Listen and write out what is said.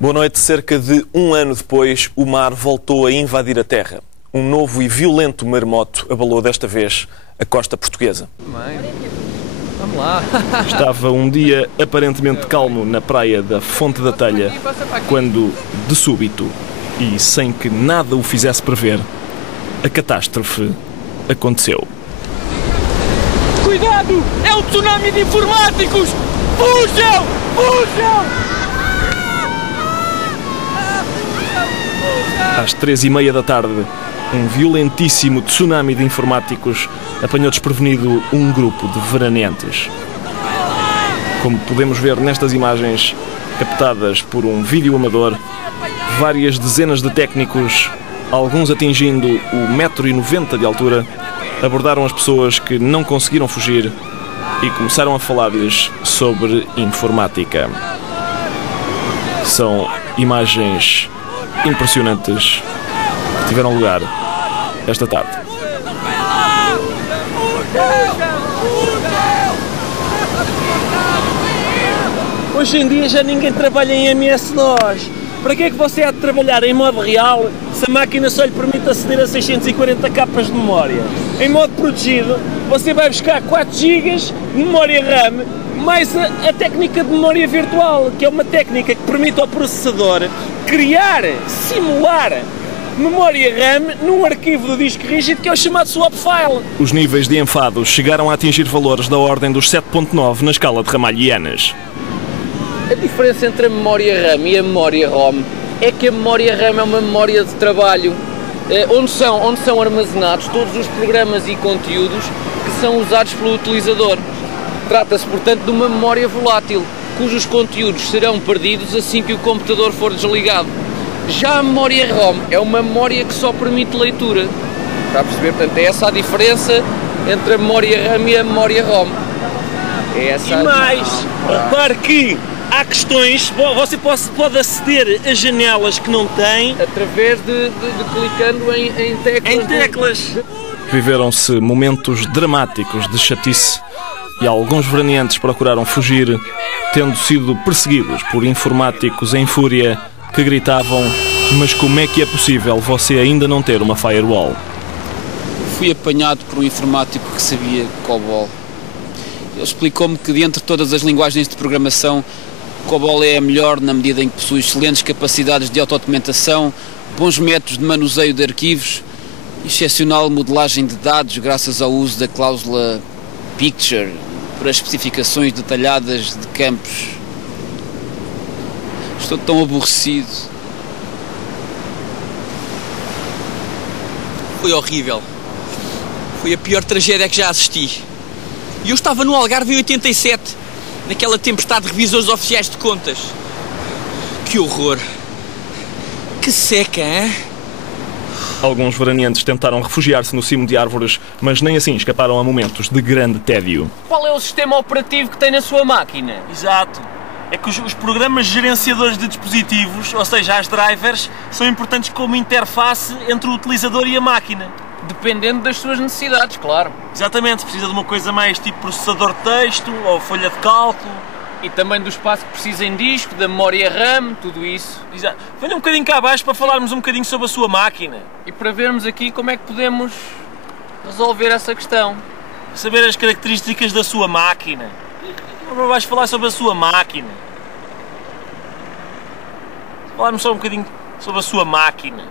Boa noite. Cerca de um ano depois, o mar voltou a invadir a terra. Um novo e violento maremoto abalou desta vez a costa portuguesa. Vamos lá. Estava um dia aparentemente calmo na praia da Fonte da Telha, quando, de súbito, e sem que nada o fizesse prever, a catástrofe aconteceu. Cuidado! É um tsunami de informáticos! Fujam! Fujam! Às 3h30 da tarde, um violentíssimo tsunami de informáticos apanhou desprevenido um grupo de veraneantes. Como podemos ver nestas imagens captadas por um vídeo amador, várias dezenas de técnicos, alguns atingindo o 1,90 m de altura, abordaram as pessoas que não conseguiram fugir e começaram a falar-lhes sobre informática. São imagens impressionantes que tiveram lugar esta tarde. Hoje em dia já ninguém trabalha em MS-DOS. Para que é que você há de trabalhar em modo real se a máquina só lhe permite aceder a 640 capas de memória? Em modo protegido, você vai buscar 4 GB de memória RAM mais a técnica de memória virtual, que é uma técnica que permite ao processador criar, simular memória RAM num arquivo do disco rígido que é o chamado swap file. Os níveis de enfado chegaram a atingir valores da ordem dos 7.9 na escala de Ramalhianas. A diferença entre a memória RAM e a memória ROM é que a memória RAM é uma memória de trabalho onde são armazenados todos os programas e conteúdos que são usados pelo utilizador. Trata-se, portanto, de uma memória volátil, cujos conteúdos serão perdidos assim que o computador for desligado. Já a memória ROM é uma memória que só permite leitura. Está a perceber? Portanto, é essa a diferença entre a memória RAM e a memória ROM. É essa e mais, repare que há questões, você pode aceder a janelas que não tem através de clicando em teclas. Em teclas. Viveram-se momentos dramáticos de chatice e alguns veraneantes procuraram fugir, tendo sido perseguidos por informáticos em fúria que gritavam: "Mas como é que é possível você ainda não ter uma firewall?" Fui apanhado por um informático que sabia COBOL. Ele explicou-me que, de entre todas as linguagens de programação, COBOL é a melhor na medida em que possui excelentes capacidades de autodocumentação, bons métodos de manuseio de arquivos, excepcional modelagem de dados graças ao uso da cláusula Picture para especificações detalhadas de campos. Estou tão aborrecido. Foi horrível. Foi a pior tragédia que já assisti. E eu estava no Algarve em 87, naquela tempestade de revisores oficiais de contas. Que horror. Que seca, hein? Alguns veraneantes tentaram refugiar-se no cimo de árvores, mas nem assim escaparam a momentos de grande tédio. Qual é o sistema operativo que tem na sua máquina? Exato. É que os programas gerenciadores de dispositivos, ou seja, as drivers, são importantes como interface entre o utilizador e a máquina. Dependendo das suas necessidades, claro. Exatamente, se precisa de uma coisa mais tipo processador de texto ou folha de cálculo. E também do espaço que precisa em disco, da memória RAM, tudo isso. Exato. Venha um bocadinho cá abaixo para falarmos um bocadinho sobre a sua máquina. E para vermos aqui como é que podemos resolver essa questão. Saber as características da sua máquina. Vais falar sobre a sua máquina. Falarmos só um bocadinho sobre a sua máquina.